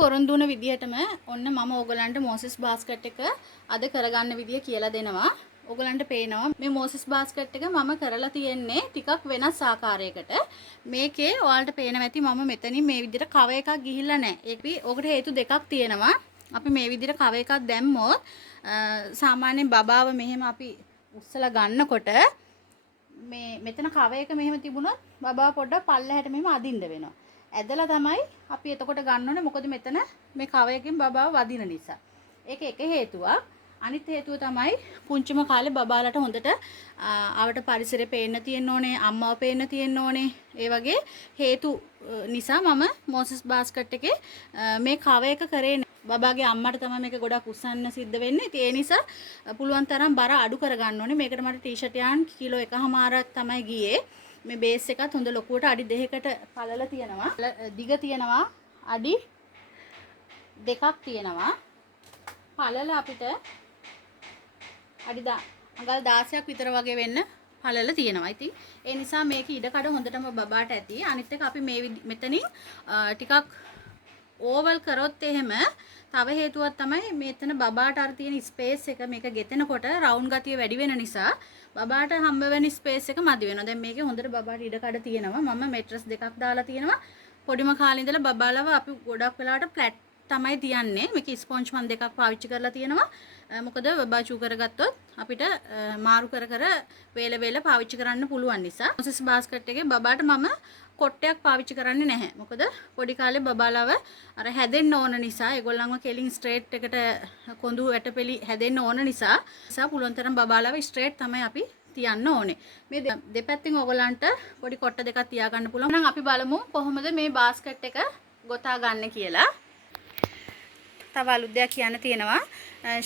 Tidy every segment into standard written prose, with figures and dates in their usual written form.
පොරොන්දු වුණ විදිහටම ඔන්න මම ඕගලන්ට මොසස් බාස්කට් එක අද කරගන්න විදිය කියලා දෙනවා. ඕගලන්ට පේනවා මේ මොසස් බාස්කට් එක මම කරලා තියෙන්නේ ටිකක් වෙනස් ආකාරයකට. මේකේ ඔයාලට පේනවා ඇති මම මෙතනින් මේ විදිහට කව එකක් ගිහිල්ලා නැහැ. ඒකට හේතු දෙකක් තියෙනවා. අපි මේ විදිහට කව එකක් දැම්මොත් සාමාන්‍යයෙන් බබාව මෙහෙම අපි උස්සලා ගන්නකොට මේ මෙතන කව එක මෙහෙම තිබුණොත් බබාව පොඩ්ඩක් පල්ලෙහාට මෙහෙම අදින්න වෙනවා. ඇදලා තමයි අපි එතකොට ගන්න ඕනේ. මොකද මෙතන මේ කව එකෙන් බබාව වදින නිසා. ඒක එක හේතුවක්. අනිත් හේතුව තමයි පුංචිම කාලේ බබාලට හොඳට ආවට පරිසරේ පේන්න තියෙන්න ඕනේ, අම්මව පේන්න තියෙන්න ඕනේ. ඒ වගේ හේතු නිසා මම මොසස් බාස්කට් එකේ මේ කව එක කරේ බබාගේ අම්මට තමයි මේක ගොඩක් උස්සන්න සිද්ධ වෙන්නේ. ඒ නිසා පුළුවන් තරම් බර අඩු කරගන්න ඕනේ. මේකට මට ටී-ෂර්ට් යන් කිලෝ 1.5ක් තමයි ගියේ. මේ බේස් එකත් හොඳ ලොකුවට අඩි 2කට පළල තියෙනවා. දිග තියෙනවා අඩි 2ක් තියෙනවා. පළල අපිට අඩි අඟල් 16ක් විතර වගේ වෙන්න පළල තියෙනවා. ඉතින් ඒ නිසා මේක ඉඩකඩ හොඳටම බබාට ඇති. අනිත් එක අපි මේ මෙතනින් ටිකක් ඕවල් කරොත් එහෙම තව හේතුවක් තමයි මෙතන බබාට අර තියෙන ස්පේස් එක මේක ගෙතෙනකොට රවුන්ඩ් ගතිය වැඩි වෙන නිසා බබාට හම්බ වෙන ස්පේස් එක මදි වෙනවා. දැන් මේකේ හොඳට බබාට ඉඩකඩ තියෙනවා. මම මෙට්‍රස් දෙකක් දාලා තියෙනවා. පොඩිම කාලේ ඉඳලා බබාලව අපි ගොඩක් වෙලාවට ෆ්ලැට් තමයි තියන්නේ. මේක ස්පොන්ජ් මන් දෙකක් පාවිච්චි කරලා තියෙනවා. මොකද බබා චූ කරගත්තොත් අපිට මාරු කර කර වේල වේල පාවිච්චි කරන්න පුළුවන් නිසා. මොසස් බාස්කට් එකේ බබාට මම කොට්ටයක් පාවිච්චි කරන්නේ නැහැ. මොකද පොඩි කාලේ බබාලව අර හැදෙන්න ඕන නිසා ඒගොල්ලන්ව කෙලින් ස්ට්‍රේට් එකට කොඳු වැටපෙලි හැදෙන්න ඕන නිසා පුළුවන් තරම් බබාලව ස්ට්‍රේට් තමයි අපි තියන්න ඕනේ. මේ දෙපැත්තෙන් ඕගොල්ලන්ට පොඩි කොට්ට දෙකක් තියාගන්න පුළුවන්. එහෙනම් අපි බලමු කොහොමද මේ බාස්කට් එක ගොතා ගන්න කියලා. තව අලුත් දෙයක් කියන්න තියෙනවා.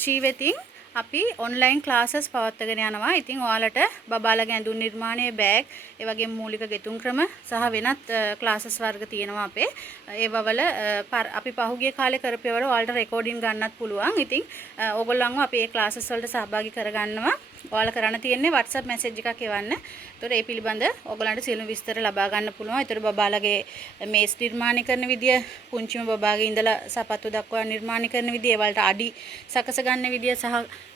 ශීවෙතින් අපි ඔන්ලයින් ක්ලාසස් පවත්වාගෙන යනවා. ඉතින් ඔයාලට බබාලගේ ඇඳුම් නිර්මාණයේ බෑග්, ඒ වගේම මූලික ගෙතුම් ක්‍රම සහ වෙනත් ක්ලාසස් වර්ග තියෙනවා අපේ. ඒවවල අපි පහුගිය කාලේ කරපේවල ඔයාලට රෙකෝඩින් ගන්නත් පුළුවන්. ඉතින් ඕගොල්ලන්ව අපි මේ ක්ලාසස් වලට සහභාගී කරගන්නවා. ඔයාලා කරන්න තියෙන්නේ WhatsApp message එකක් එවන්න. ඒතකොට ඒ පිළිබඳ ඕගොල්ලන්ට සියලු විස්තර ලබා ගන්න පුළුවන්. ඒතකොට බබාලගේ මේස් නිර්මාණය කරන විදිය, පුංචිම බබාගේ ඉඳලා සපත්තු දක්වා නිර්මාණය කරන විදිය, ඒ වලට අඩි සකස ගන්න විදිය සහ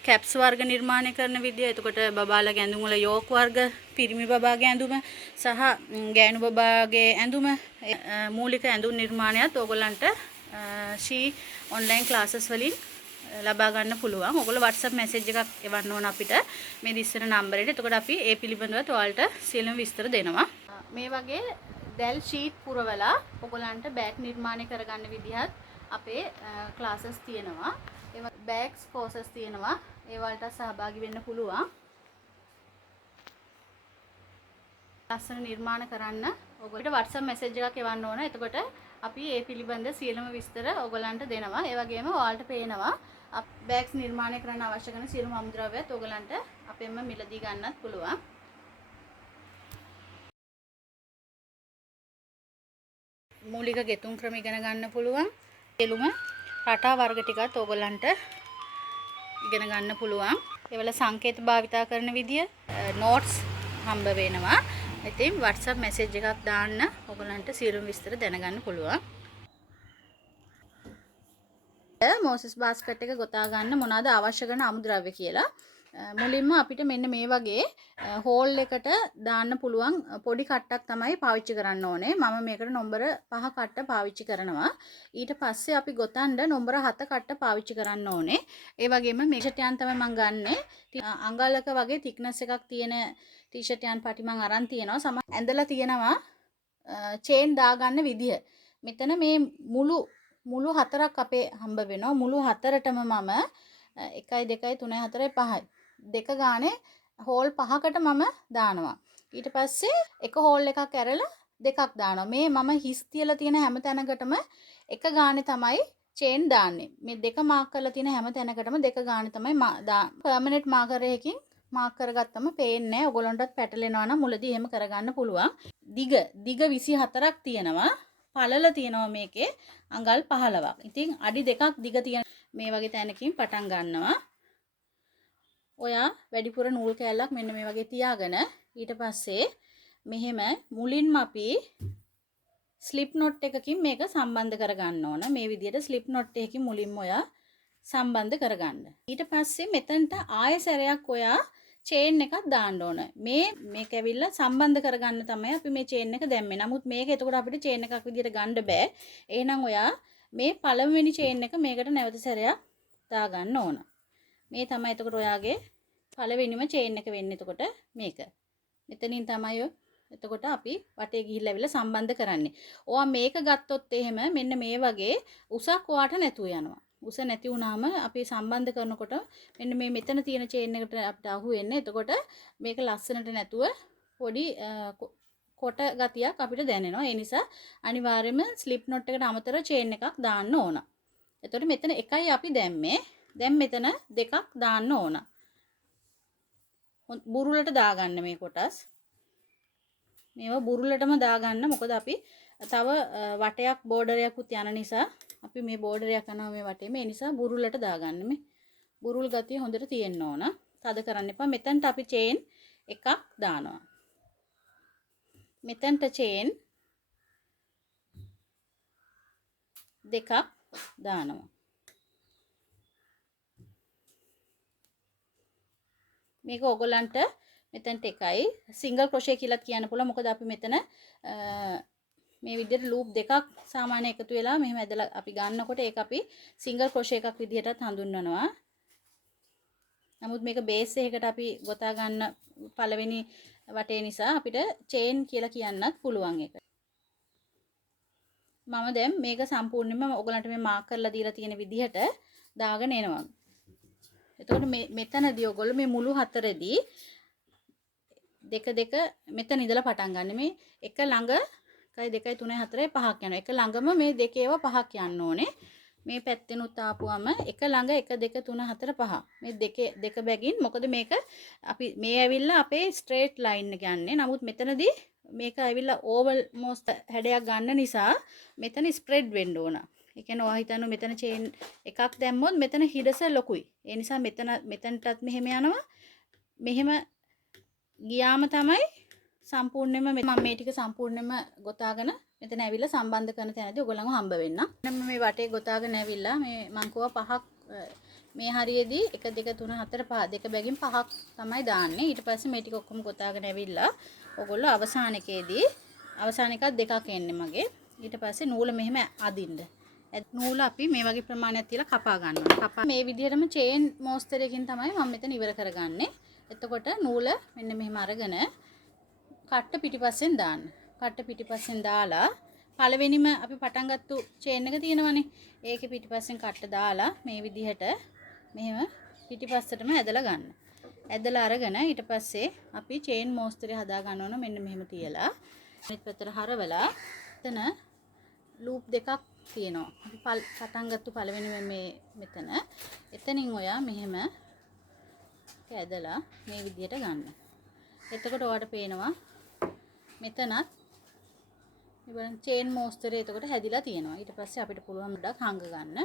කැප්ස් වර්ග නිර්මාණය කරන විදිය. එතකොට බබාලගේ ඇඳුම් වල යෝක් වර්ග, පිරිමි බබාගේ ඇඳුම සහ ගෑනු බබාගේ ඇඳුම, මූලික ඇඳුම් නිර්මාණයත් ඕගොල්ලන්ට ෂී ඔන්ලයින් ක්ලාසස් වලින් ලබා ගන්න පුළුවන්. ඔයගොල්ලෝ WhatsApp message එකක් එවන්න ඕන අපිට මේ දිස්සන නම්බරෙට. එතකොට අපි ඒ පිළිබඳව ඔයාලට සියලුම විස්තර දෙනවා. මේ වගේ දැල් ෂීට් පුරවලා ඔයගොල්ලන්ට බෑග් නිර්මාණය කරගන්න විදිහත් අපේ ක්ලාසස් තියෙනවා. ඒ වගේ බෑග්ස් කෝසස් තියෙනවා. ඒ වලට සහභාගී වෙන්න පුළුවන්. ලස්සන නිර්මාණ කරන්න ඔයගොල්ලන්ට WhatsApp message එකක් එවන්න ඕන. එතකොට අපි ඒ පිළිබඳ සියලුම විස්තර ඔයගොල්ලන්ට දෙනවා. ඒ වගේම ඔයාලට පේනවා බෑග්ස් නිර්මාණය කරන්න අවශ්‍ය කරන සියලුම අමුද්‍රව්‍යත් ඔයගොල්ලන්ට අපෙන්ම මිලදී ගන්නත් පුළුවන්. මූලික ගෙතුම් ක්‍රම ඉගෙන ගන්න පුළුවන්. සියලුම රටා වර්ග ටිකත් ඔයගොල්ලන්ට ඉගෙන ගන්න පුළුවන්. ඒවල සංකේත භාවිතා කරන විදිය නෝට්ස් හම්බ වෙනවා. ඉතින් WhatsApp message එකක් දාන්න ඔයගොල්ලන්ට සියලුම විස්තර දැනගන්න පුළුවන්. මොසස් බාස්කට් එක ගොතා ගන්න මොනවාද අවශ්‍ය කරන අමුද්‍රව්‍ය කියලා. මුලින්ම අපිට මෙන්න මේ වගේ හෝල් එකට දාන්න පුළුවන් පොඩි කට්ටක් තමයි පාවිච්චි කරන්න ඕනේ. මම මේකට නම්බර 5 කට්ට පාවිච්චි කරනවා. ඊට පස්සේ අපි ගොතන්න නම්බර 7 කට්ට පාවිච්චි කරන්න ඕනේ. ඒ වගේම මේ ටී-ෂර්ට් යන් තමයි මම ගන්නෙ. අඟලක වගේ thickness එකක් තියෙන ටී-ෂර්ට් යන් පටි මම අරන් තියෙනවා. ඇඳලා තියෙනවා චේන් දාගන්න විදිය. මෙතන මේ මුළු 4ක් අපේ හම්බ වෙනවා. මුළු 4ටම මම 1 2 3 4 5 දෙක ගානේ හෝල් 5කට මම දානවා. ඊට පස්සේ එක හෝල් එකක් ඇරලා දෙකක් දානවා. මේ මම හිස් තියලා තියෙන හැම තැනකටම එක ගානේ තමයි චේන් දාන්නේ. මේ දෙක මාක් කරලා තියෙන හැම තැනකටම දෙක ගානේ තමයි පර්මනන්ට් මාකර් එකකින් මාක් කරගත්තම පේන්නේ නැහැ. ඔයගොල්ලන්ටත් පැටලෙනවා නම් මුලදී එහෙම කරගන්න පුළුවන්. දිග 24ක් තියෙනවා. පළල තියෙනවා මේකේ අඟල් 15ක්. ඉතින් අඩි 2ක් දිග තියෙන මේ වගේ තැනකින් පටන් ගන්නවා. ඔයා වැඩිපුර නූල් කෑල්ලක් මෙන්න මේ වගේ තියාගෙන ඊට පස්සේ මෙහෙම මුලින්ම අපි ස්ලිප් නොට් එකකින් මේක සම්බන්ධ කරගන්න ඕන. මේ විදිහට ස්ලිප් නොට් එකකින් මුලින්ම ඔයා සම්බන්ධ කරගන්න. ඊට පස්සේ මෙතනට ආයෙ සැරයක් ඔයා චේන් එකක් දාන්න ඕන. මේක ඇවිල්ලා සම්බන්ධ කරගන්න තමයි අපි මේ චේන් එක දැම්මේ. නමුත් මේක එතකොට අපිට චේන් එකක් විදිහට ගන්න බෑ. එහෙනම් ඔයා මේ පළවෙනි චේන් එක මේකට නැවත සැරයක් දාගන්න ඕන. මේ තමයි එතකොට ඔයාගේ පළවෙනිම චේන් එක වෙන්නේ. එතකොට මේක. මෙතනින් තමයි එතකොට අපි වටේ ගිහිල්ලා ඇවිල්ලා සම්බන්ධ කරන්නේ. ඔයා මේක ගත්තොත් එහෙම මෙන්න මේ වගේ උසක් ඔයාට නැතුව යනවා. උස නැති වුණාම අපි සම්බන්ධ කරනකොට මෙන්න මේ මෙතන තියෙන චේන් එකට අපිට අහු වෙන්නේ. එතකොට මේක ලස්සනට නැතුව පොඩි කොට ගතියක් අපිට දැනෙනවා. ඒ නිසා අනිවාර්යයෙන්ම ස්ලිප් නොට් එකට අමතරව චේන් එකක් දාන්න ඕන. එතකොට මෙතන එකයි අපි දැම්මේ. දැන් මෙතන දෙකක් දාන්න ඕන. බුරුලට දාගන්න මේ කොටස්. මේවා බුරුලටම දාගන්න. මොකද අපි තව වටයක් බෝඩරයක් උත් යන නිසා අපි මේ බෝඩරයක් යනවා මේ වටේම. ඒ නිසා බුරුලට දාගන්න. මේ බුරුල් ගතිය හොඳට තියෙන්න ඕන. තද කරන්න එපා. මෙතනට අපි චේන් එකක් දානවා. මෙතනට චේන් දෙකක් දානවා. මේක ඕගොල්ලන්ට මෙතනට එකයි සිංගල් ක්‍රොෂේ කියලා කියන්න පුළුවන්. මොකද අපි මෙතන මේ විදිහට ලූප් දෙකක් සාමාන්‍ය එකතු වෙලා මෙහෙම ඇදලා අපි ගන්නකොට ඒක අපි සිංගල් ක්‍රොෂේ එකක් විදිහටත් හඳුන්වනවා. නමුත් මේක බේස් එකකට අපි ගොතා ගන්න පළවෙනි වටේ නිසා අපිට චේන් කියලා කියන්නත් පුළුවන් එක. මම දැන් මේක සම්පූර්ණයෙන්ම ඔයගලන්ට මේ මාක් කරලා දීලා තියෙන විදිහට දාගෙන එනවා. එතකොට මෙතනදී ඔයගොල්ලෝ මේ මුළු හතරේදී දෙක මෙතන ඉඳලා පටන් ගන්න. මේ එක ළඟ 1 2 3 4 5ක් යනවා. එක ළඟම මේ දෙකේව 5ක් යන්න ඕනේ. මේ පැත්තෙනුත් ආපුවම එක ළඟ 1 2 3 4 5. මේ දෙක බැගින් මොකද මේක අපි මේ ඇවිල්ලා අපේ ස්ට්‍රේට් ලයින් එක යන්නේ. නමුත් මෙතනදී මේක ඇවිල්ලා ඕවල් මොස්ට් හැඩයක් ගන්න නිසා මෙතන ස්ප්‍රෙඩ් වෙන්න ඕන. ඒ කියන්නේ ඔයා හිතන්න මෙතන චේන් එකක් දැම්මොත් මෙතන හිඩස ලොකුයි. ඒ නිසා මෙතනටත් මෙහෙම යනවා. මෙහෙම ගියාම තමයි සම්පූර්ණයෙන්ම මම මේ ටික සම්පූර්ණයෙන්ම ගොතාගෙන මෙතන ඇවිල්ලා සම්බන්ධ කරන තැනදී ඔයගොල්ලන්ව හම්බ වෙන්න. මම මේ වටේ ගොතාගෙන ඇවිල්ලා මේ මං කෝවා පහක් මේ හරියේදී 1 2 3 4 5 දෙක බැගින් පහක් තමයි දාන්නේ. ඊට පස්සේ මේ ටික ඔක්කොම ගොතාගෙන ඇවිල්ලා ඔයගොල්ලෝ අවසාන එකක් දෙකක් එන්නේ මගේ. ඊට පස්සේ නූල මෙහෙම අදින්න. නූල අපි මේ වගේ ප්‍රමාණයක් තියලා කපා ගන්නවා. මේ විදිහටම චේන් මෝස්තරයකින් තමයි මම මෙතන ඉවර කරගන්නේ. එතකොට නූල මෙන්න මෙහෙම අරගෙන කට්ට පිටිපස්සෙන් දාන්න. කට්ට පිටිපස්සෙන් දාලා පළවෙනිම අපි පටන් ගත්තු චේන් එක තියෙනවනේ. ඒකේ පිටිපස්සෙන් කට්ට දාලා මේ විදිහට මෙහෙම පිටිපස්සටම ඇදලා ගන්න. ඇදලා අරගෙන ඊට පස්සේ අපි චේන් මෝස්තරය හදා ගන්න ඕන මෙන්න මෙහෙම තියලා. අනිත් පැත්තට හරවලා එතන ලූප් දෙකක් තියෙනවා. අපි පටන් ගත්තු පළවෙනිම මෙතන. එතනින් ඔයා මෙහෙම ඇදලා මේ විදිහට ගන්න. එතකොට ඔයාලට පේනවා මෙතනත් ඉතින් චේන් මෝස්තරය එතකොට හැදිලා තියෙනවා. ඊට පස්සේ අපිට පුළුවන් ඩක් හංග ගන්න.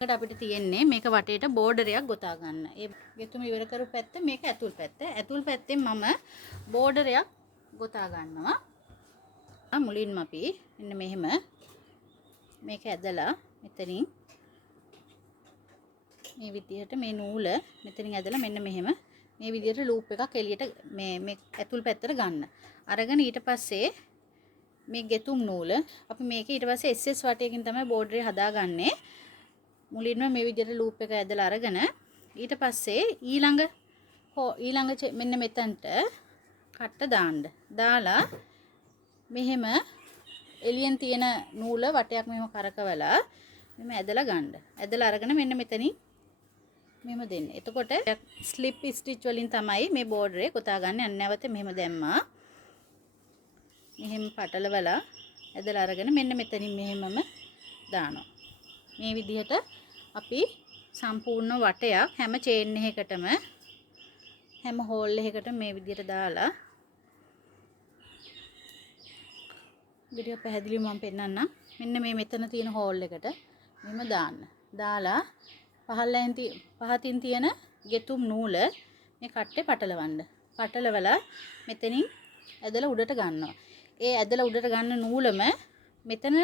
ඒකට අපිට තියෙන්නේ මේක වටේට බෝඩරයක් ගොතා ගන්න. ඒ ගෙතුම ඉවර කරපු පැත්ත මේක ඇතුල් පැත්ත. ඇතුල් පැත්තෙන් මම බෝඩරයක් ගොතා ගන්නවා. මුලින්ම අපි මෙන්න මෙහෙම මේක ඇදලා මෙතනින් මේ විදිහට මේ නූල මෙතනින් ඇදලා මෙන්න මෙහෙම මේ විදිහට ලූප් එකක් එළියට මේ ඇතුල් පැත්තට ගන්න. අරගෙන ඊට පස්සේ මේ ගෙතුම් නූල අපි මේක ඊට පස්සේ SS වටයකින් තමයි බෝඩරේ හදාගන්නේ. මුලින්ම මේ විදිහට ලූප් එක ඇදලා අරගෙන ඊට පස්සේ ඊළඟ මෙන්න මෙතනට කට්ට දාන්න. දාලා මෙහෙම එළියෙන් තියෙන නූල වටයක් මෙහෙම කරකවලා මෙහෙම ඇදලා ගන්න. ඇදලා අරගෙන මෙන්න මෙතනින් මෙහෙම දෙන්න. එතකොට ස්ලිප් ස්ටිච් වලින් තමයි මේ බෝඩරේ කොතා ගන්න. නැවත මෙහෙම දැම්මා. මෙහෙම පටලවලා ඇදලා අරගෙන මෙන්න මෙතනින් මෙහෙමම දානවා. මේ විදිහට අපි සම්පූර්ණ වටයක් හැම චේන් එකකටම හැම හෝල් එකකටම මේ විදිහට දාලා විදිය පැහැදිලිව මම පෙන්නන්නම්. මෙන්න මේ මෙතන තියෙන හෝල් එකට මෙහෙම දාන්න. දාලා පහතින් තියෙන ගෙතුම් නූල මේ කට්ටේ පටලවන්න. පටලවලා මෙතනින් ඇදලා උඩට ගන්නවා. ඒ ඇදලා උඩට ගන්න නූලම මෙතන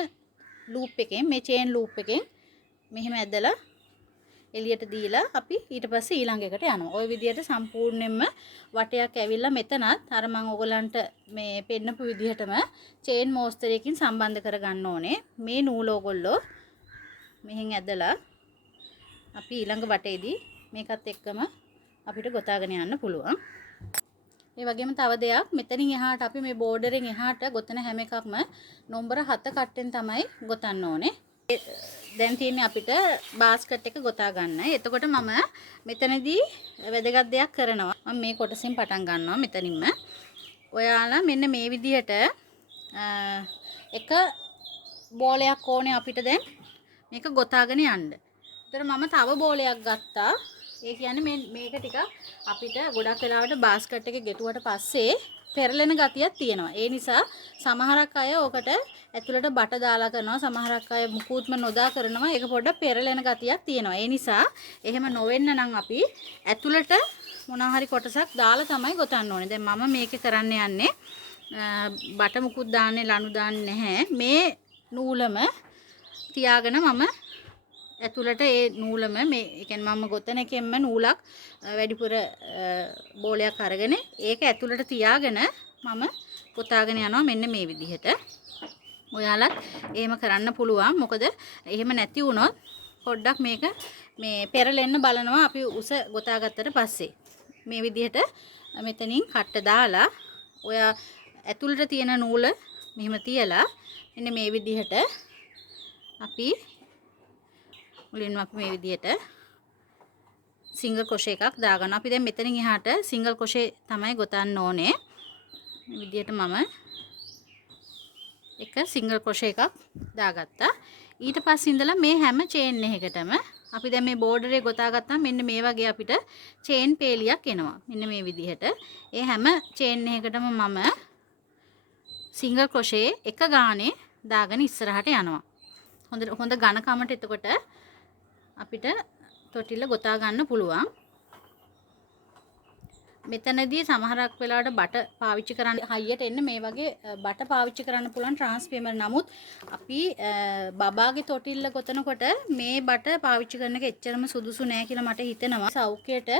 ලූප් එකෙන් මේ චේන් ලූප් එකෙන් මෙහෙම ඇදලා එළියට දීලා අපි ඊට පස්සේ ඊළඟ එකට යනවා. ওই විදිහට සම්පූර්ණයෙන්ම වටයක් ඇවිල්ලා මෙතනත් අර මම ඔයගලන්ට මේ පෙන්නපු විදිහටම චේන් මෝස්තරයකින් සම්බන්ධ කරගන්න ඕනේ. මේ නූල ඔයගොල්ලෝ මෙහෙන් ඇදලා අපි ඊළඟ වටේදී මේකත් එක්කම අපිට ගොතාගෙන යන්න පුළුවන්. ඒ වගේම තව දෙයක් මෙතනින් එහාට අපි මේ බෝඩරෙන් එහාට ගොතන හැම එකක්ම නම්බර 7 කට්ටෙන් තමයි ගොතන්න ඕනේ. දැන් තියෙන්නේ අපිට බාස්කට් එක ගොතා ගන්න. එතකොට මම මෙතනදී වැදගත් දෙයක් කරනවා. මම මේ කොටසින් පටන් ගන්නවා මෙතනින්ම. ඔයාලා මෙන්න මේ විදිහට එක බෝලයක් ඕනේ අපිට දැන් මේක ගොතාගෙන යන්න. ඒතර මම තව බෝලයක් ගත්තා. ඒ කියන්නේ මේක ටික අපිට ගොඩක් වෙලාවට බාස්කට් එකේ ගෙටුවට පස්සේ පෙරලෙන ගතියක් තියෙනවා. ඒ නිසා සමහරක් අය ඔකට ඇතුළට බට දාලා කරනවා. සමහරක් අය මුකුත්ම නොදා කරනවා. ඒක පොඩ්ඩක් පෙරලෙන ගතියක් තියෙනවා. ඒ නිසා එහෙම නොවෙන්න නම් අපි ඇතුළට මොනවා හරි කොටසක් දාලා තමයි ගොතන්න ඕනේ. දැන් මම මේකේ කරන්න යන්නේ බට මුකුත් දාන්නේ ලණු දාන්නේ නැහැ. මේ නූලම තියාගෙන මම ඇතුළට ඒ නූලම මේ කියන්නේ මම ගොතන එකෙන්ම නූලක් වැඩිපුර බෝලයක් අරගෙන ඒක ඇතුළට තියාගෙන මම ගොතාගෙන යනවා මෙන්න මේ විදිහට. ඔයාලත් එහෙම කරන්න පුළුවන්. මොකද එහෙම නැති වුණොත් පොඩ්ඩක් මේක මේ පෙරලෙන්න බලනවා අපි උස ගොතාගත්තට පස්සේ. මේ විදිහට මෙතනින් කට්ට දාලා ඔයා ඇතුළට තියෙන නූල මෙහෙම තියලා මෙන්න මේ විදිහට අපි මුලින්ම අපි මේ විදිහට සිංගල් ක්‍රොෂේ එකක් දාගන්න. අපි දැන් මෙතනින් එහාට සිංගල් ක්‍රොෂේ තමයි ගොතන්න ඕනේ. මේ විදිහට මම එක සිංගල් ක්‍රොෂේ එකක් දාගත්තා. ඊට පස්සේ ඉඳලා මේ හැම චේන් එකකටම අපි දැන් මේ බෝඩරේ ගොතා ගත්තාම මෙන්න මේ වගේ අපිට චේන් පේලියක් එනවා. මෙන්න මේ විදිහට. ඒ හැම චේන් එකකටම මම සිංගල් ක්‍රොෂේ එක ගානේ දාගෙන ඉස්සරහට යනවා. හොඳ ඝනකමට එතකොට අපිට තොටිල්ල ගොතා ගන්න පුළුවන්. මෙතනදී සමහරක් වෙලාවට බට පාවිච්චි කරන්න හයියට එන්න මේ වගේ බට පාවිච්චි කරන්න පුළුවන් ට්‍රාන්ස්ෆේමර්. නමුත් අපි බබාගේ තොටිල්ල ගොතනකොට මේ බට පාවිච්චි කරන එක එච්චරම සුදුසු නෑ කියලා මට හිතෙනවා. සෞඛ්‍යයට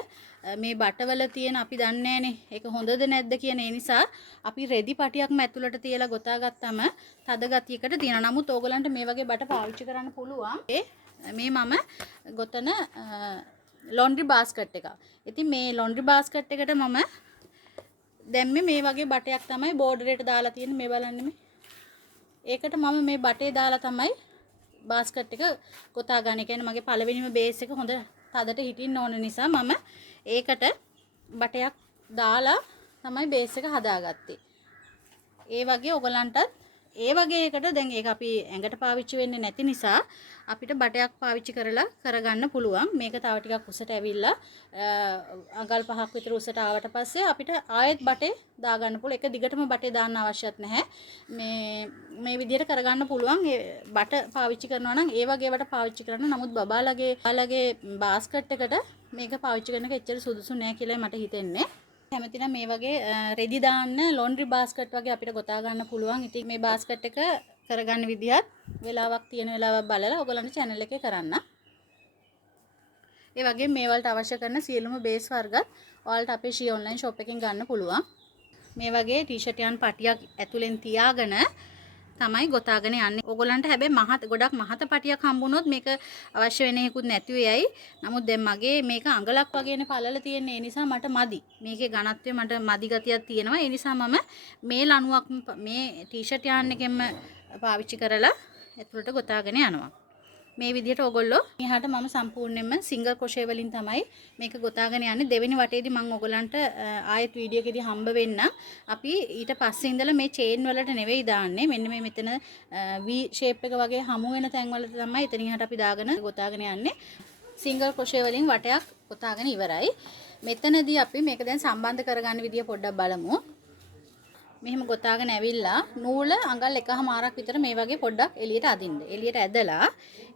මේ බටවල තියෙන අපි දන්නේ නෑනේ ඒක හොඳද නැද්ද කියන ඒ නිසා අපි රෙදි පටියක්ම ඇතුළට තියලා ගොතා ගත්තම තද ගතියකට තියෙනවා. නමුත් ඕගලන්ට මේ වගේ බට පාවිච්චි කරන්න පුළුවන්. මේ මම ගොතන ලොන්ඩ්‍රි බාස්කට් එක. ඉතින් මේ ලොන්ඩ්‍රි බාස්කට් එකට මම දැම්මේ මේ වගේ බටයක් තමයි බෝඩරේට දාලා තියෙන්නේ. මේ බලන්න මේ. ඒකට මම මේ බටේ දාලා තමයි බාස්කට් එක ගොතා ගන්න. ඒ කියන්නේ මගේ පළවෙනිම බේස් එක හොඳ තදට හිටින්න ඕන නිසා මම ඒකට බටයක් දාලා තමයි බේස් එක හදාගත්තේ. ඒ වගේ ඔයගලන්ටත් ඒ වගේ එකට දැන් ඒක අපි ඇඟට පාවිච්චි වෙන්නේ නැති නිසා අපිට බටයක් පාවිච්චි කරලා කරගන්න පුළුවන්. මේක තව ටිකක් උසට ඇවිල්ලා අඟල් 5ක් විතර උසට ආවට පස්සේ අපිට ආයෙත් බටේ දාගන්න පුළුවන්. එක දිගටම බටේ දාන්න අවශ්‍යත් නැහැ. මේ විදිහට කරගන්න පුළුවන්. බට පාවිච්චි කරනවා නම් ඒ වගේ වට පාවිච්චි කරන්න. නමුත් බබාලගේ බාස්කට් එකට මේක පාවිච්චි කරන එක එච්චර සුදුසු නෑ කියලා මට හිතෙන්නේ. හැමතිනම් මේ වගේ රෙදි දාන්න ලොන්ඩ්‍රි බාස්කට් වගේ අපිට ගොතා ගන්න පුළුවන්. ඉතින් මේ බාස්කට් එක කරගන්න විදිහත් වෙලාවක් තියෙන වෙලාවක් බලලා ඔයගොල්ලන්ගේ channel එකේ කරන්න. ඒ වගේම මේ වලට අවශ්‍ය කරන සියලුම බේස් වර්ගත් ඔයාලට අපේ ශ්‍රී ඔන්ලයින් shop එකෙන් ගන්න පුළුවන්. මේ වගේ ටී-ෂර්ට් යන් පටියක් ඇතුලෙන් තියාගෙන තමයි ගොතාගෙන යන්නේ. ඕගොල්ලන්ට හැබැයි ගොඩක් මහත පටියක් හම්බුනොත් මේක අවශ්‍ය වෙන හේකුත් නැති වෙයි. නමුත් දැන් මගේ මේක අඟලක් වගේනේ පළල තියෙන්නේ. ඒ නිසා මට මදි. මේකේ ඝනත්වය මට මදි ගතියක් තියෙනවා. ඒ නිසා මම මේ ලණුවක් මේ ටී-ෂර්ට් යාන් එකෙන්ම පාවිච්චි කරලා ඇතුළට ගොතාගෙන යනවා. මේ විදිහට ඕගොල්ලෝ මෙහාට මම සම්පූර්ණයෙන්ම සිංගල් ක්‍රොෂේ වලින් තමයි මේක ගොතාගෙන යන්නේ. දෙවෙනි වටේදී මම ඕගොල්ලන්ට ආයෙත් වීඩියෝ එකේදී හම්බ වෙන්න. අපි ඊට පස්සේ ඉඳලා මේ චේන් වලට නෙවෙයි දාන්නේ. මෙන්න මේ මෙතන V shape එක වගේ හමු වෙන තැන් වලට තමයි එතනින් එහාට අපි දාගෙන ගොතාගෙන යන්නේ. සිංගල් ක්‍රොෂේ වලින් වටයක් ගොතාගෙන ඉවරයි. මෙතනදී අපි මේක දැන් සම්බන්ධ කරගන්න විදිය පොඩ්ඩක් බලමු. මෙහෙම ගොතාගෙන ඇවිල්ලා නූල අඟල් 1මාරක් විතර මේ වගේ පොඩ්ඩක් එළියට අදින්න. එළියට ඇදලා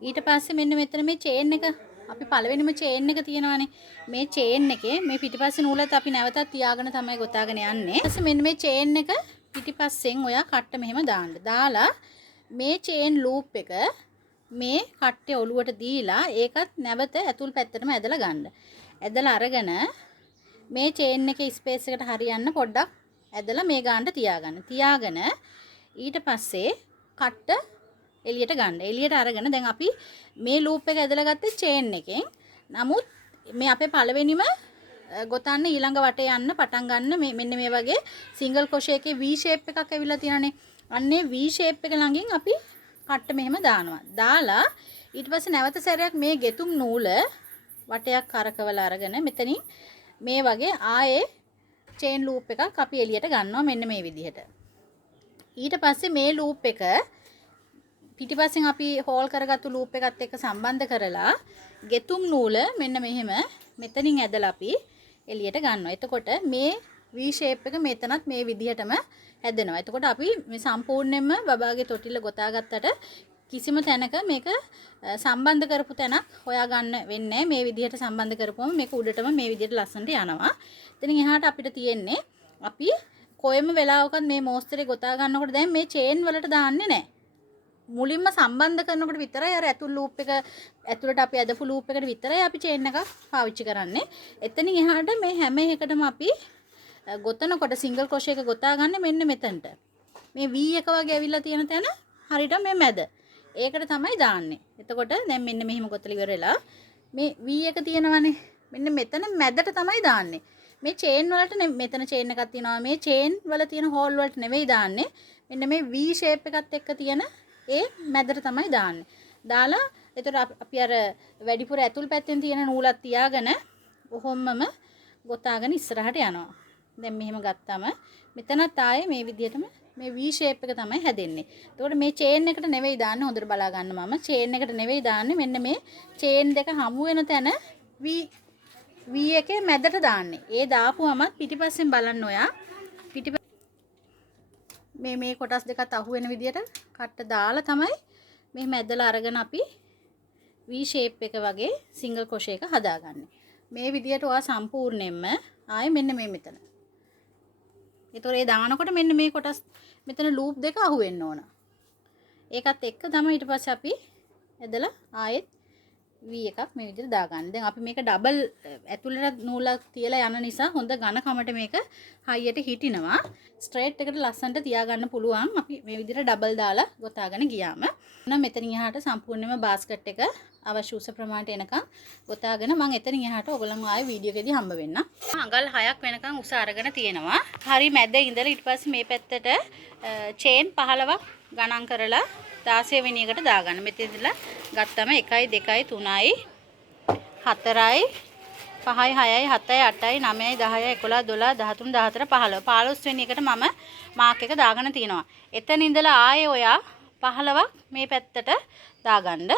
ඊට පස්සේ මෙන්න මෙතන මේ චේන් එක අපි පළවෙනිම චේන් එක තියෙනවානේ. මේ චේන් එකේ මේ පිටිපස්සේ නූලත් අපි නැවතත් තියාගෙන තමයි ගොතාගෙන යන්නේ. ඊට පස්සේ මෙන්න මේ චේන් එක පිටිපස්සෙන් ඔයා කට්ට මෙහෙම දාන්න. දාලා මේ චේන් ලූප් එක මේ කට්ටේ ඔලුවට දීලා ඒකත් නැවත ඇතුල් පැත්තටම ඇදලා ගන්න. ඇදලා අරගෙන මේ චේන් එකේ ස්පේස් එකට හරියන්න පොඩ්ඩක් ඇදලා මේ ගානට තියාගන්න. තියාගෙන ඊට පස්සේ කට්ට එළියට ගන්න. එළියට අරගෙන දැන් අපි මේ ලූප් එක ඇදලා ගත්තේ චේන් එකෙන්. නමුත් මේ අපේ පළවෙනිම ගොතන්න ඊළඟ වටේ යන්න පටන් ගන්න මෙන්න මේ වගේ සිංගල් ක්‍රොෂේ එකේ V shape එකක් ඇවිල්ලා තියෙනනේ. අන්නේ V shape එක ළඟින් අපි කට්ට මෙහෙම දානවා. දාලා ඊට පස්සේ නැවත සැරයක් මේ ගෙතුම් නූල වටයක් කරකවලා අරගෙන මෙතනින් මේ වගේ ආයේ චේන් ලූප් එකක් අපි එළියට ගන්නවා මෙන්න මේ විදිහට. ඊට පස්සේ මේ ලූප් එක පිටිපස්සෙන් අපි හෝල් කරගත්තු ලූප් එකත් එක්ක සම්බන්ධ කරලා ගෙතුම් නූල මෙන්න මෙහෙම මෙතනින් ඇදලා අපි එළියට ගන්නවා. එතකොට මේ V shape එක මෙතනත් මේ විදිහටම හැදෙනවා. එතකොට අපි මේ සම්පූර්ණයෙන්ම බබාගේ තොටිල්ල ගොතා ගත්තට කිසිම තැනක මේක සම්බන්ධ කරපු තැනක් හොයාගන්න වෙන්නේ නැහැ. මේ විදිහට සම්බන්ධ කරපුවම මේක උඩටම මේ විදිහට ලස්සනට යනවා. එතනින් එහාට අපිට තියෙන්නේ අපි කොයිම වෙලාවකත් මේ මෝස්තරේ ගොතා ගන්නකොට දැන් මේ චේන් වලට දාන්නේ නැහැ. මුලින්ම සම්බන්ධ කරනකොට විතරයි අර ඇතුල් ලූප් එක ඇතුළට අපි ඇදපු ලූප් එකට විතරයි අපි චේන් එකක් පාවිච්චි කරන්නේ. එතනින් එහාට මේ හැම එකටම අපි ගොතනකොට සිංගල් ක්‍රොෂේ එක ගොතා ගන්න මෙන්න මෙතනට. මේ V එක වගේ ඇවිල්ලා තියෙන තැන හරියට මේ මැද. ඒකට තමයි දාන්නේ. එතකොට දැන් මෙන්න මෙහෙම ගොතලා ඉවර වෙලා මේ V එක තියෙනවනේ. මෙන්න මෙතන මැදට තමයි දාන්නේ. මේ චේන් වලට මෙතන චේන් එකක් තියෙනවා. මේ චේන් වල තියෙන හෝල් වලට නෙවෙයි දාන්නේ. මෙන්න මේ V shape එකත් එක්ක තියෙන ඒ මැදට තමයි දාන්නේ. දාලා එතකොට අපි අර වැඩිපුර ඇතුල් පැත්තෙන් තියෙන නූලක් තියාගෙන ඔහොමම ගොතාගෙන ඉස්සරහට යනවා. දැන් මෙහෙම ගත්තාම මෙතනත් ආයේ මේ විදිහටම මේ V shape එක තමයි හැදෙන්නේ. එතකොට මේ චේන් එකට නෙවෙයි දාන්නේ හොඳට බලා ගන්න මම. චේන් එකට නෙවෙයි දාන්නේ මෙන්න මේ චේන් දෙක හමු වෙන තැන V එකේ මැදට දාන්නේ. ඒ දාපුවම පිටිපස්සෙන් බලන්න ඔයා. මේ කොටස් දෙකත් අහු වෙන විදිහට කට්ට දාලා තමයි මේ මැදලා අරගෙන අපි V shape එක වගේ සිංගල් ක්‍රොෂේ එක හදාගන්නේ. මේ විදිහට ඔයා සම්පූර්ණයෙන්ම ආයේ මෙන්න මේ මෙතන. ඒතකොට ඒ දානකොට මෙන්න මේ කොටස් මෙතන ලූප් දෙක අහු වෙන්න ඕන. ඒකත් එක්ක තමයි ඊට පස්සේ අපි ඇදලා ආයෙත් V එකක් මේ විදිහට දාගන්න. දැන් අපි මේක ඩබල් ඇතුළට නූලක් තියලා යන නිසා හොඳ ඝන කමට මේක හයියට හිටිනවා. ස්ට්‍රේට් එකට ලස්සනට තියාගන්න පුළුවන්. අපි මේ විදිහට ඩබල් දාලා ගොතාගෙන ගියාම නම් මෙතනින් එහාට සම්පූර්ණයෙන්ම බාස්කට් එක අවශ්‍ය උස ප්‍රමාණයට එනකන් ගොතාගෙන මම එතනින් එහාට ඔයගොල්ලෝ ආයේ වීඩියෝ එකේදී හම්බ වෙන්න. අඟල් 6ක් වෙනකන් උස අරගෙන තියෙනවා. හරි මැද ඉඳලා ඊට පස්සේ මේ පැත්තට චේන් 15ක් ගණන් කරලා 16 වෙනි එකට දාගන්න. මෙතෙන්දලා ගත්තම 1 2 3යි 4යි 5යි 6යි 7යි 8යි 9යි 10යි 11 12 13 14 15 15 වෙනි එකට මම මාක් එක දාගෙන තියෙනවා. එතන ඉඳලා ආයේ ඔයා 15ක් මේ පැත්තට දාගන්න.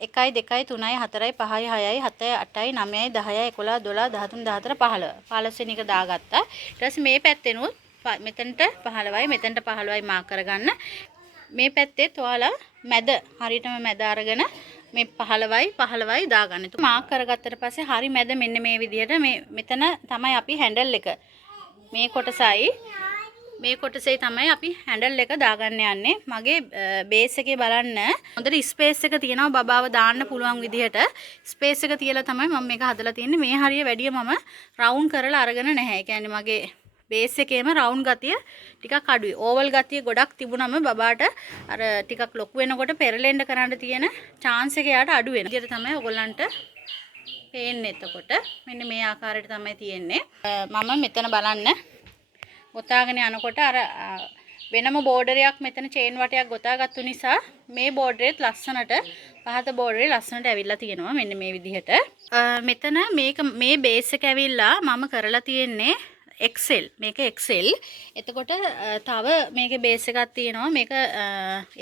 1යි 2යි 3යි 4යි 5යි 6යි 7යි 8යි 9යි 10යි 11 12 13 14 15 15 වෙනි එක දාගත්තා. ඊට පස්සේ මේ පැත්තෙනුත් මෙතනට 15යි මෙතනට 15යි මාක් කරගන්න. මේ පැත්තෙත් ඔයාලා මැද හරියටම මැද අරගෙන මේ 15යි දාගන්න. ඒක මාක් කරගත්තට පස්සේ හරි මැද මෙන්න මේ විදිහට මෙතන තමයි අපි හැන්ඩල් එක මේ කොටසේ තමයි අපි හැන්ඩල් එක දාගන්න යන්නේ. මගේ බේස් එකේ බලන්න හොඳට ස්පේස් එක තියෙනවා බබාව දාන්න පුළුවන් විදිහට. ස්පේස් එක තියලා තමයි මම මේක හදලා තියෙන්නේ. මේ හරිය වැඩිය මම රවුන්ඩ් කරලා අරගෙන නැහැ. ඒ කියන්නේ මගේ බේස් එකේම රවුන්ඩ් ගතිය ටිකක් අඩුයි. ඕවල් ගතිය ගොඩක් තිබුණම බබාට අර ටිකක් ලොකු වෙනකොට පෙරලෙන්න කරන්න තියෙන chance එක යාට අඩු වෙනවා. විදිහට තමයි ඔයගොල්ලන්ට පේන්නේ. එතකොට මෙන්න මේ ආකාරයට තමයි තියෙන්නේ. මම මෙතන බලන්න ගොතාගෙන යනකොට අර වෙනම බෝඩරයක් මෙතන චේන් වටයක් ගොතාගත්තු නිසා මේ බෝඩරෙත් ලස්සනට පහත බෝඩරේ ලස්සනට ඇවිල්ලා තියෙනවා. මෙන්න මේ විදිහට. මෙතන මේ බේස් එක ඇවිල්ලා මම කරලා තියෙන්නේ XL. මේක XL. එතකොට තව මේකේ බේස් එකක් තියෙනවා. මේක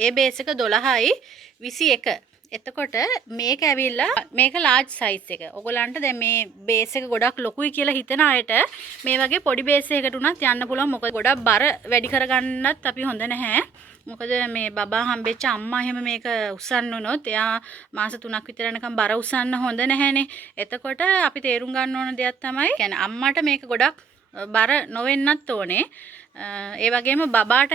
ඒ බේස් එක 12යි 21. එතකොට මේක ඇවිල්ලා මේක large size එක. ඔයගොල්ලන්ට දැන් මේ බේස් එක ගොඩක් ලොකුයි කියලා හිතන අයට මේ වගේ පොඩි බේස් එකකට උනත් යන්න පුළුවන්. මොකද ගොඩක් බර වැඩි කරගන්නත් අපි හොඳ නැහැ. මොකද මේ බබා හම්බෙච්ච අම්මා එහෙම මේක උස්සන්න උනොත් එයා මාස 3ක් විතර යනකම් බර උස්සන්න හොඳ නැහැනේ. එතකොට අපි තේරුම් ගන්න ඕන දෙයක් තමයි කියන්නේ අම්මට මේක ගොඩක් බර නොවෙන්නත් ඕනේ. ඒ වගේම බබාට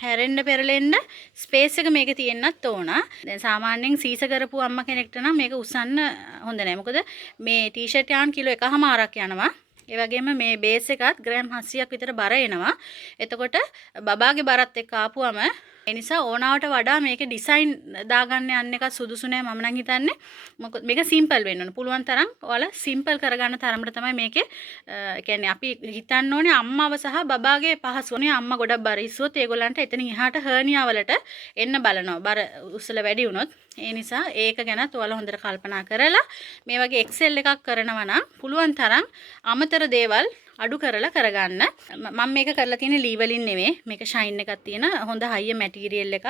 හැරෙන්න පෙරලෙන්න ස්පේස් එක මේකේ තියෙන්නත් ඕන. දැන් සාමාන්‍යයෙන් සීස කරපු අම්මා කෙනෙක්ට නම් මේක උස්සන්න හොඳ නැහැ. මොකද මේ ටී-ෂර්ට් යාන් කිලෝ 1.5ක් යනවා. ඒ වගේම මේ බේස් එකත් ග්‍රෑම් 700ක් විතර බර එනවා. එතකොට බබාගේ බරත් එක්ක ආපුවම ඒ නිසා ඕනාවට වඩා මේකේ ඩිසයින් දාගන්න යන්න එක සුදුසු නෑ මම නම් හිතන්නේ. මොකද මේක සිම්පල් වෙන්න ඕන. පුළුවන් තරම් ඔයාලා සිම්පල් කරගන්න තරමට තමයි මේකේ කියන්නේ අපි හිතන්න ඕනේ අම්මව සහ බබාගේ පහසුවනේ. අම්මා ගොඩක් බර ඉස්සුවොත් ඒගොල්ලන්ට එතනින් එහාට හර්නියා වලට එන්න බලනවා. බර උස්සල වැඩි වුණොත්. ඒ නිසා ඒක ගැනත් ඔයාලා හොඳට කල්පනා කරලා මේ වගේ එක්සෙල් එකක් කරනවා නම් පුළුවන් තරම් අමතර දේවල් අඩු කරලා කරගන්න. මම මේක කරලා තියෙන්නේ ලී වලින් නෙමෙයි. මේක ෂයින් එකක් තියෙන හොඳ හයිය මැටීරියල් එකක්.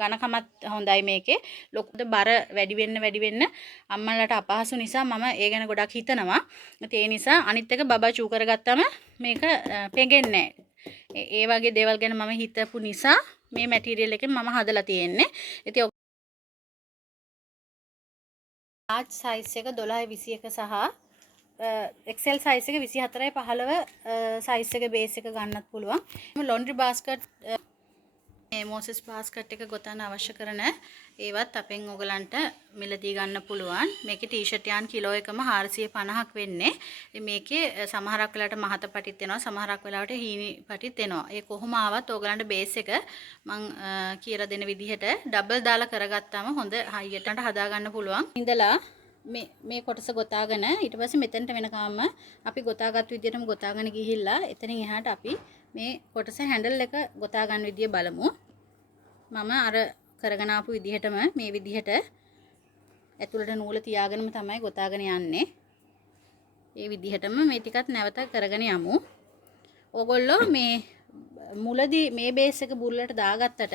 ඝනකමත් හොඳයි මේකේ. ලොකුද බර වැඩි වෙන්න අම්මලට අපහසු නිසා මම ඒ ගැන ගොඩක් හිතනවා. ඒ නිසා අනිත් එක බබා චූ කරගත්තම මේක පෙඟෙන්නේ නැහැ. ඒ වගේ දේවල් ගැන මම හිතපු නිසා මේ මැටීරියල් එකෙන් මම හදලා තියෙන්නේ. ඉතින් large size එක 12 21 සහ XL size එක 24 15 size එක base එක ගන්නත් පුළුවන්. laundry basket මේ මොසස් basket එක ගොතන්න අවශ්‍ය කරන ඒවත් අපෙන් ඔයගලන්ට මිලදී ගන්න පුළුවන්. මේකේ ටී-ෂර්ට් යාන් කිලෝ එකම 450ක් වෙන්නේ. මේකේ සමහරක් වෙලාවට මහත පටිත් එනවා, සමහරක් වෙලාවට හීනි පටිත් එනවා. ඒ කොහොම ආවත් ඔයගලන්ට බේස් එක මං කියලා දෙන විදිහට ඩබල් දාලා කරගත්තාම හොඳ හයියට හදා ගන්න පුළුවන්. ඉඳලා මේ කොටස ගොතාගෙන ඊට පස්සේ මෙතනට වෙනකම්ම අපි ගොතාගත් විදිහටම ගොතාගෙන ගිහිල්ලා එතනින් එහාට අපි මේ කොටස හැන්ඩල් එක ගොතා ගන්න විදිය බලමු. මම අර කරගෙන ආපු විදිහටම මේ විදිහට ඇතුළට නූල තියාගෙනම තමයි ගොතාගෙන යන්නේ. මේ විදිහටම මේ ටිකත් නැවත කරගෙන යමු. ඕගොල්ලෝ මේ මුලදී මේ බේස් එක බුල්ලට දාගත්තට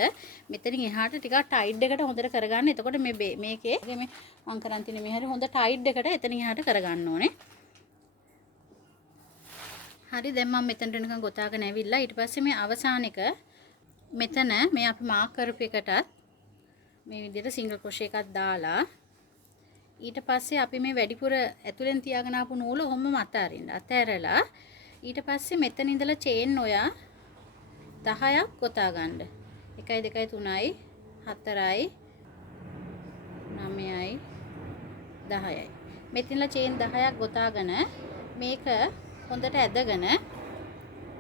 මෙතනින් එහාට ටිකක් ටයිට් එකට හොඳට කරගන්න. එතකොට මේකේ මේ මං කරන් තියෙන මේ හැරි හොඳ ටයිට් එකට එතනින් එහාට කරගන්න ඕනේ. හරි දැන් මම මෙතනට නිකන් ගොතාගෙන ඇවිල්ලා ඊට පස්සේ මේ අවසාන එක මෙතන මේ අපි මාක් කරපු එකටත් මේ විදිහට සිංගල් ක්‍රොෂේ එකක් දාලා ඊට පස්සේ අපි මේ වැඩිපුර ඇතුලෙන් තියාගෙන ආපු නූල ඔහොම අතරින්න. අතහැරලා ඊට පස්සේ මෙතන ඉඳලා චේන් ඔයා 10ක් ගොතා ගන්න. 1 2 3යි 4යි 9යි 10යි. මෙතනලා චේන් 10ක් ගොතාගෙන මේක හොඳට ඇදගෙන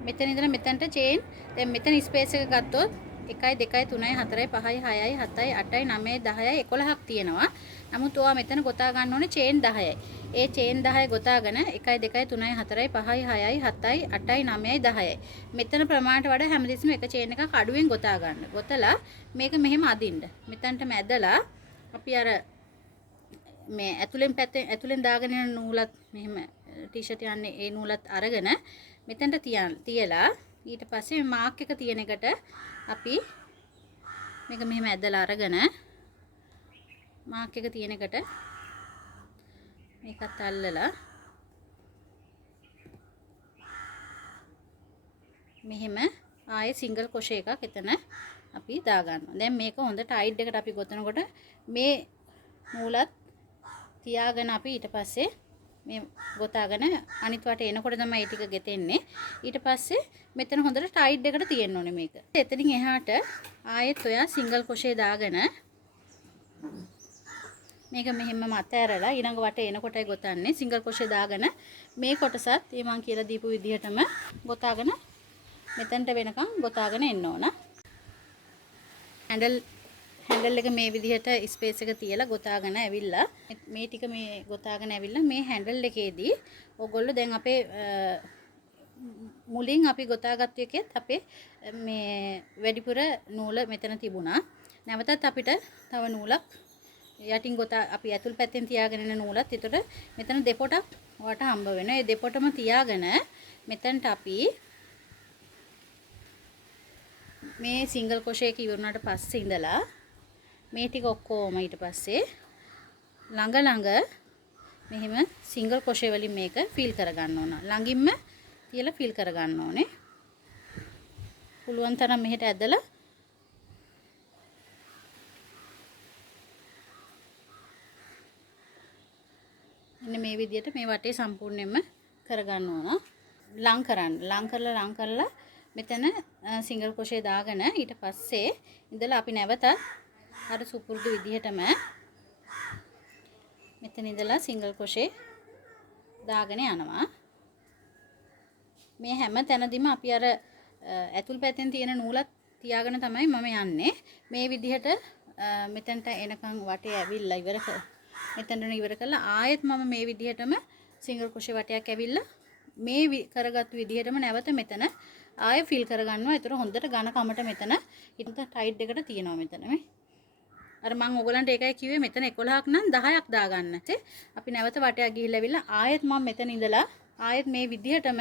මෙතන ඉඳලා මෙතනට චේන් දැන් මෙතන ස්පේස් එක ගත්තොත් 1 2 3 4 5 6 7 8 9 10 11ක් තියෙනවා. නමුත් ඔයා මෙතන ගොතා ගන්න ඕනේ චේන් 10යි. ඒ චේන් 10 ගොතාගෙන 1 2 3 4 5 6 7 8 9 10යි. මෙතන ප්‍රමාණයට වඩා හැමදෙස්සම එක චේන් එකක් අඩුවෙන් ගොතා ගන්න. ගොතලා මේක මෙහෙම අදින්න. මෙතනටම ඇදලා අපි අර මේ ඇතුලෙන් දාගෙන යන නූලත් මෙහෙම ටී-ෂර්ට් යන්නේ ඒ නූලත් අරගෙන මෙතනට තියලා ඊට පස්සේ මාක් එක තියෙන එකට අපි මේක මෙහෙම ඇදලා අරගෙන මාක් එක තියෙන එකට මේකත් අල්ලලා මෙහෙම ආයේ සිංගල් ක්‍රොෂේ එකක් එතන අපි දා ගන්නවා. දැන් මේක හොඳ ටයිට් එකට අපි ගොතනකොට මේ නූලත් තියාගෙන අපි ඊට පස්සේ මේ ගොතාගෙන අනිත් වට එනකොට තමයි ටික ගෙතෙන්නේ. ඊට පස්සේ මෙතන හොඳට ටයිට් එකට තියෙන්න ඕනේ මේක. එතනින් එහාට ආයෙත් ඔයා සිංගල් ක්‍රොෂේ දාගෙන මේක මෙහෙම මත ඇරලා ඊළඟ වට එනකොටයි ගොතන්නේ. සිංගල් ක්‍රොෂේ දාගෙන මේ කොටසත් මේ මං කියලා දීපු විදිහටම ගොතාගෙන මෙතනට වෙනකන් ගොතාගෙන එන්න ඕන. හැන්ඩල් එක මේ විදිහට ස්පේස් එක තියලා ගොතාගෙන ඇවිල්ලා මේ ටික මේ ගොතාගෙන ඇවිල්ලා මේ හැන්ඩල් එකේදී ඕගොල්ලෝ දැන් අපේ මුලින් අපි ගොතාගත්තු එකෙත් අපේ මේ වැඩිපුර නූල මෙතන තිබුණා. නැවතත් අපිට තව නූලක් යටින් අපි ඇතුල් පැත්තෙන් තියාගෙන ඉන්න නූලත් ඊටට මෙතන දෙපොටක් ඔයාට හම්බ වෙනවා. ඒ දෙපොටම තියාගෙන මෙතනට අපි මේ සිංගල් ක්‍රොෂේ එක ඉවරුනට පස්සේ ඉඳලා මේ ටික ඔක්කොම ඊට පස්සේ ළඟ මෙහෙම සිංගල් ක්‍රොෂේ වලින් මේක ෆිල් කරගන්න ඕන. ළඟින්ම තියලා ෆිල් කරගන්න ඕනේ. පුළුවන් තරම් මෙහෙට ඇදලා මෙන්න මේ විදිහට මේ වටේ සම්පූර්ණයෙන්ම කරගන්න ඕන. ලං කරලා මෙතන සිංගල් ක්‍රොෂේ දාගෙන ඊට පස්සේ ඉඳලා අපි නැවතත් අර සුපුරුදු විදිහටම මෙතන ඉඳලා සිංගල් ක්‍රොෂේ දාගෙන යනවා. මේ හැම තැනදීම අපි අර ඇතුල් පැත්තෙන් තියෙන නූලත් තියාගෙන තමයි මම යන්නේ. මේ විදිහට මෙතනට එනකන් වටේ ඇවිල්ලා මෙතනට ඉවර කරලා ආයෙත් මම මේ විදිහටම සිංගල් ක්‍රොෂේ වටයක් ඇවිල්ලා මේ කරගත්තු විදිහටම නැවත මෙතන ආයෙ ෆිල් කරගන්නවා. ඒතර හොඳට ඝන කමට මෙතන ඉතින් ටයිට් එකට තියෙනවා මෙතන මේ. අර මම ඔයගලන්ට ඒකයි කිව්වේ මෙතන 11ක් නම් 10ක් දාගන්න. අපි නැවත වටයක් ගිහිල්ලා ඇවිල්ලා ආයෙත් මම මෙතන ඉඳලා ආයෙත් මේ විදිහටම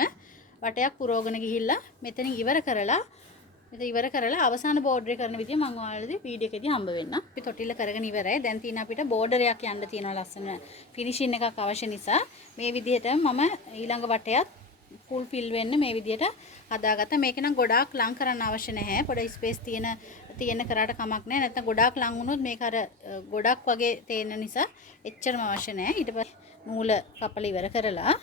වටයක් පුරවගෙන ගිහිල්ලා මෙතනින් ඉවර කරලා අවසාන බෝඩරේ කරන විදිය මම ඔයාලට වීඩියෝ එකේදී හම්බ වෙන්න. අපි තොටිල්ල කරගෙන ඉවරයි. දැන් තියෙන අපිට බෝඩරයක් යන්න තියෙනවා ලස්සන ෆිනිෂින් එකක් අවශ්‍ය නිසා මේ විදිහට මම ඊළඟ වටයත් ෆුල් ෆිල් වෙන්න මේ විදිහට හදාගත්තා. මේක නම් ගොඩාක් ලං කරන්න අවශ්‍ය නැහැ. පොඩි ස්පේස් තියෙන කරාට කමක් නැහැ. නැත්නම් ගොඩාක් ලං වුණොත් මේක අර ගොඩක් වගේ තේන්න නිසා එච්චරම අවශ්‍ය නැහැ. ඊට පස්සේ නූල කපලා ඉවර කරලා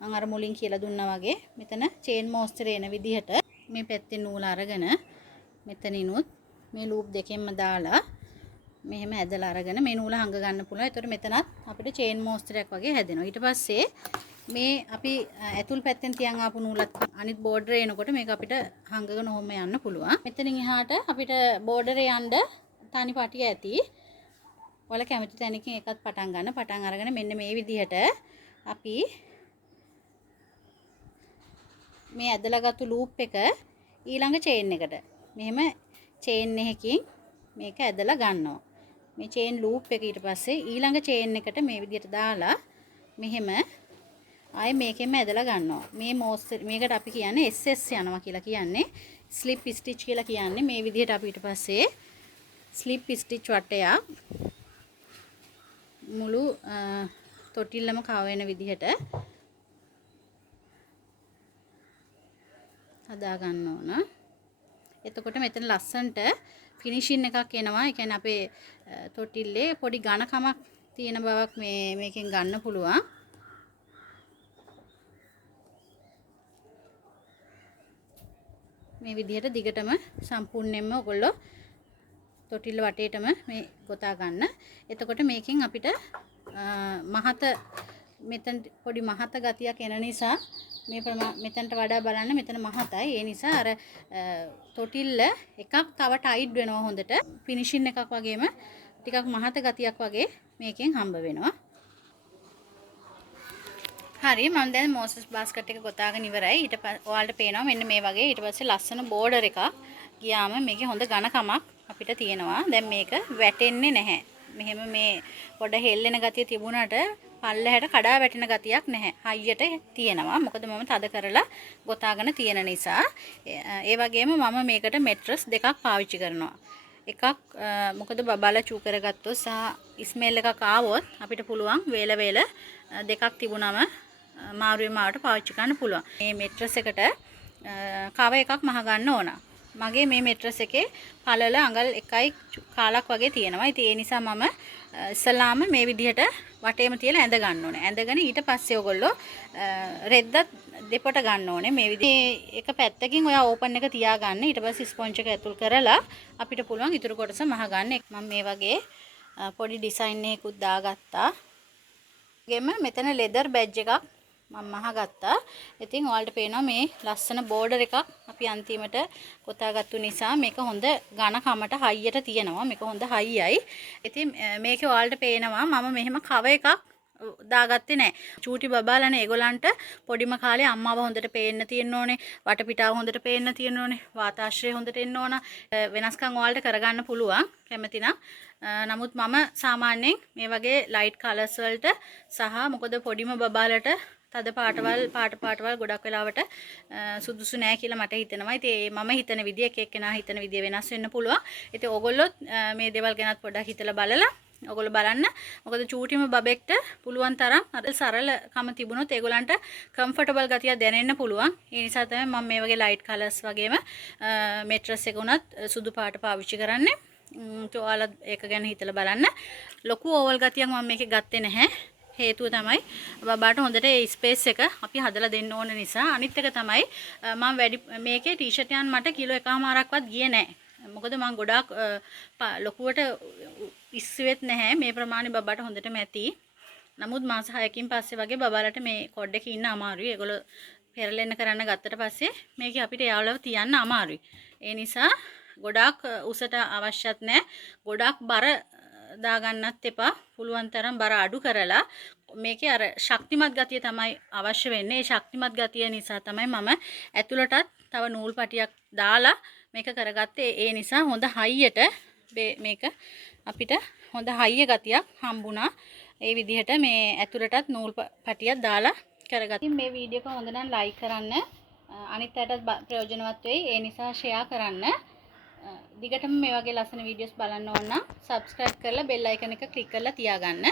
මම අර මුලින් කියලා දුන්නා වගේ මෙතන චේන් මෝස්තරේ එන විදිහට මේ පැත්තේ නූල අරගෙන මෙතනිනුත් මේ ලූප් දෙකෙන්ම දාලා මෙහෙම ඇදලා අරගෙන මේ නූල හංග ගන්න පුළුවන්. ඒතකොට මෙතනත් අපිට චේන් මෝස්තරයක් වගේ හැදෙනවා. ඊට පස්සේ මේ අපි ඇතුල් පැත්තෙන් තියන් ආපු නූලත් අනිත් බෝඩරේ එනකොට මේක අපිට හංගගෙන ඔහොම යන්න පුළුවන්. මෙතනින් එහාට අපිට බෝඩරේ යන්න තනි පටිය ඇති. ඔයාලා කැමති තැනකින් එකත් පටන් ගන්න. පටන් අරගෙන මෙන්න මේ විදිහට අපි මේ ඇදලාගත්තු ලූප් එක ඊළඟ චේන් එකට මෙහෙම චේන් එකකින් මේක ඇදලා ගන්නවා. මේ චේන් ලූප් එක ඊට පස්සේ ඊළඟ චේන් එකට මේ විදිහට දාලා මෙහෙම ආයේ මේකෙන්ම ඇදලා ගන්නවා. මේ මේකට අපි කියන්නේ SS යනවා කියලා කියන්නේ ස්ලිප් ස්ටිච් කියලා කියන්නේ. මේ විදිහට අපි ඊට පස්සේ ස්ලිප් ස්ටිච් වටයක් මුළු තොටිල්ලම කව වෙන විදිහට හදා ගන්න ඕන. එතකොට මෙතන ලස්සන්ට ෆිනිෂින් එකක් එනවා. ඒ කියන්නේ අපේ තොටිල්ලේ පොඩි ඝනකමක් තියෙන බවක් මේකෙන් ගන්න පුළුවන්. මේ විදිහට දිගටම සම්පූර්ණයෙන්ම ඔයගොල්ලෝ තොටිල්ල වටේටම මේ ගොතා ගන්න. එතකොට මේකෙන් අපිට මහත මෙතන පොඩි මහත ගතියක් එන නිසා මෙතනට වඩා බලන්න මෙතන මහතයි. ඒ නිසා අර තොටිල්ල එකක් තව ටයිට් වෙනවා හොඳට. ෆිනිෂින් එකක් වගේම ටිකක් මහත ගතියක් වගේ මේකෙන් හම්බ වෙනවා. හරි මම දැන් මොසස් බාස්කට් එක ගොතාගෙන ඉවරයි. ඊට පස්සේ ඔයාලට පේනවා මෙන්න මේ වගේ ඊට පස්සේ ලස්සන බෝඩර් එකක් ගියාම මේකේ හොඳ ඝනකමක් අපිට තියෙනවා. දැන් මේක වැටෙන්නේ නැහැ. මෙහෙම මේ පොඩ හෙල්ලෙන ගතිය තිබුණාට පල්ලෙහාට කඩා වැටෙන ගතියක් නැහැ. හයියට තියෙනවා. මොකද මම තද කරලා ගොතාගෙන තියෙන නිසා. ඒ වගේම මම මේකට මෙට්‍රස් දෙකක් පාවිච්චි කරනවා. එකක් මොකද බබාලා චූ කරගත්තොත් සහ ස්මෙල් එකක් ආවොත් අපිට පුළුවන් වේල දෙකක් තිබුණම මාරුවේ මාවට පාවිච්චි කරන්න පුළුවන්. මේ මෙට්‍රස් එකට කව එකක් මහ ගන්න ඕන. මගේ මේ මෙට්‍රස් එකේ පළල අඟල් 1යි කාලක් වගේ තියෙනවා. ඉතින් ඒ නිසා මම ඉස්සලාම මේ විදිහට වටේම තියලා ඇඳ ගන්න ඕනේ. ඇඳගෙන ඊට පස්සේ ඔයගොල්ලෝ රෙද්දත් දෙපොට ගන්න ඕනේ. මේ විදිහේ එක පැත්තකින් ඔයා ඕපන් එක තියාගන්න. ඊට පස්සේ ස්පොන්ජ් එක ඇතුල් කරලා අපිට පුළුවන් ඊටු කොටස මහ ගන්න. මම මේ වගේ පොඩි ඩිසයින් එකකුත් දාගත්තා. ගෙම මෙතන ලෙදර් බැජ් එකක් මම මහගත්තා. ඉතින් ඔයාලට පේනවා මේ ලස්සන බෝඩර් එකක් අපි අන්තිමට කොතාගත්තු නිසා මේක හොඳ ඝන කමට හයියට තියෙනවා. මේක හොඳ හයියයි. ඉතින් මේකේ ඔයාලට පේනවා මම මෙහෙම කව එකක් දාගත්තේ නැහැ. චූටි බබාලානේ ඒගොල්ලන්ට පොඩිම කාලේ අම්මාව හොඳට පේන්න තියෙන්න ඕනේ. වටපිටාව හොඳට පේන්න තියෙන්න ඕනේ. වාතාශ්‍රය හොඳට එන්න ඕන. වෙනස්කම් ඔයාලට කරගන්න පුළුවන් කැමති නම්. නමුත් මම සාමාන්‍යයෙන් මේ වගේ ලයිට් කලර්ස් වලට සහ මොකද පොඩිම බබාලට තද පාටවල් ගොඩක් වෙලාවට සුදුසු නෑ කියලා මට හිතෙනවා. ඉතින් මම හිතන විදිය එක එක්කෙනා හිතන විදිය වෙනස් වෙන්න පුළුවන්. ඉතින් ඕගොල්ලොත් මේ දේවල් ගැනත් පොඩ්ඩක් හිතලා බලලා ඔයගොල්ලෝ බලන්න. මොකද චූටිම බබෙක්ට පුළුවන් තරම් අර සරලකම තිබුණොත් ඒගොල්ලන්ට කම්ෆර්ටබල් ගතියක් දැනෙන්න පුළුවන්. ඒ නිසා තමයි මම මේ වගේ ලයිට් කලර්ස් වගේම මෙට්‍රස් එක උනත් සුදු පාට පාවිච්චි කරන්නේ. ඔයාලා ඒක ගැන හිතලා බලන්න. ලොකු ඕවල් ගතියක් මම මේකේ ගත්තේ නැහැ. හේතුව තමයි බබාට හොඳට ඒ ස්පේස් එක අපි හදලා දෙන්න ඕන නිසා. අනිත් එක තමයි මම වැඩි මේකේ ටී-ෂර්ට් යන් මට කිලෝ එකමාරක්වත් ගියේ නැහැ. මොකද මම ගොඩාක් ලොකුවට ඉස්සෙවෙත් නැහැ. මේ ප්‍රමාණය බබාට හොඳටම ඇති. නමුත් මාස 6කින් පස්සේ වගේ බබාලට මේ කොඩ් එකේ ඉන්න අමාරුයි. ඒගොල්ලෝ පෙරලෙන්න කරන්න ගත්තට පස්සේ මේක අපිට යාළුවව තියන්න අමාරුයි. ඒ නිසා ගොඩාක් උසට අවශ්‍යත් නැහැ. ගොඩාක් බර දාගන්නත් එපා. පුළුවන් තරම් බර අඩු කරලා මේකේ අර ශක්තිමත් ගතිය තමයි අවශ්‍ය වෙන්නේ. ඒ ශක්තිමත් ගතිය නිසා තමයි මම ඇතුළටත් තව නූල් පටියක් දාලා මේක කරගත්තේ. ඒ නිසා හොඳ හයියට මේක අපිට හොඳ හයිය ගතියක් හම්බුණා. ඒ විදිහට මේ ඇතුළටත් නූල් පටියක් දාලා කරගත්තා. මේ වීඩියෝ එක හොඳ නම් ලයික් කරන්න. අනිත් අයටත් ප්‍රයෝජනවත් වෙයි. ඒ නිසා ෂෙයා කරන්න. දිගටම මේ වගේ ලස්සන වීඩියෝස් බලන්න ඕන නම් subscribe කරලා bell icon එක click කරලා තියාගන්න.